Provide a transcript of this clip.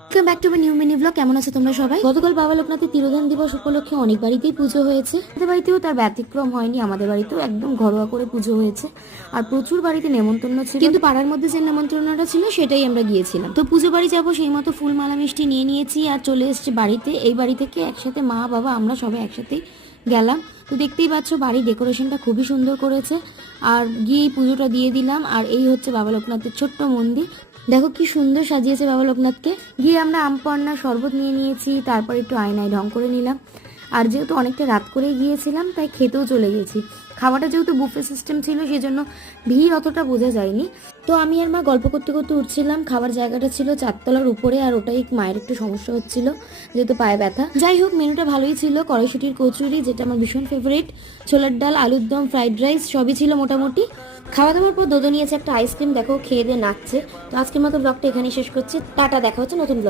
Welcome back to my new mini blog. কেমন আছো তোমরা সবাই? গতকাল বাবা লোকনাথের তিরোধান দিবস উপলক্ষে অনেক বাড়িতেই পুজো হয়েছে। আমাদের বাড়িতেও তার ব্যতিক্রম হয়নি, আমাদের বাড়িতেও একদম ঘরোয়া করে পুজো হয়েছে। আর প্রচুর বাড়িতে নেমন্তন্ন ছিল, কিন্তু পাড়ার মধ্যে যে নেমন্তন্নটা ছিল সেটাই আমরা গিয়েছিলাম। তো পুজো বাড়ি যাবো সেই মতো ফুল মালা মিষ্টি নিয়ে নিয়েছি আর চলে এসেছি বাড়িতে। এই বাড়ি থেকে একসাথে মা বাবা আমরা সবাই একসাথেই গেলাম। তো দেখতেই পাচ্ছ বাড়ির ডেকোরেশনটা খুবই সুন্দর করেছে। আর গিয়ে পুজোটা দিয়ে দিলাম। আর এই হচ্ছে বাবা লোকনাথের ছোট্ট মন্দির। দেখো কি সুন্দর সাজিয়েছে বাবা লোকনাথকে। গিয়ে আমরা আমপন্না শরবত নিয়ে নিয়েছি, তারপর একটু আয়নায় ঢং করে নিলাম। আর যেহেতু অনেকটা রাত করে গিয়েছিলাম তাই খেতেও চলে গেছি। খাওয়াটা যেহেতু বুফে সিস্টেম ছিল সেজন্য ভিড় অতটা বোঝা যায়নি। তো আমি আর মা গল্প করতে করতে উঠছিলাম। খাবার জায়গাটা ছিল 4 তলার উপরে, আর ওটাই মায়ের একটু সমস্যা হচ্ছিল যেহেতু পায়ে ব্যথা। যাই হোক, মেনুটা ভালোই ছিল। কড়াইশুটির কচুরি, যেটা আমার ভীষণ ফেভারিট, ছোলার ডাল, আলুর দম, ফ্রাইড রাইস সবই ছিল মোটামুটি। খাওয়া দাওয়ার পর দোদো নিয়েছে একটা আইসক্রিম, দেখো খেয়ে দিয়ে নাচছে। তো আজকের মতো ব্লগটা এখানেই শেষ করছি। টাটা, দেখা হচ্ছে নতুন ব্লগ।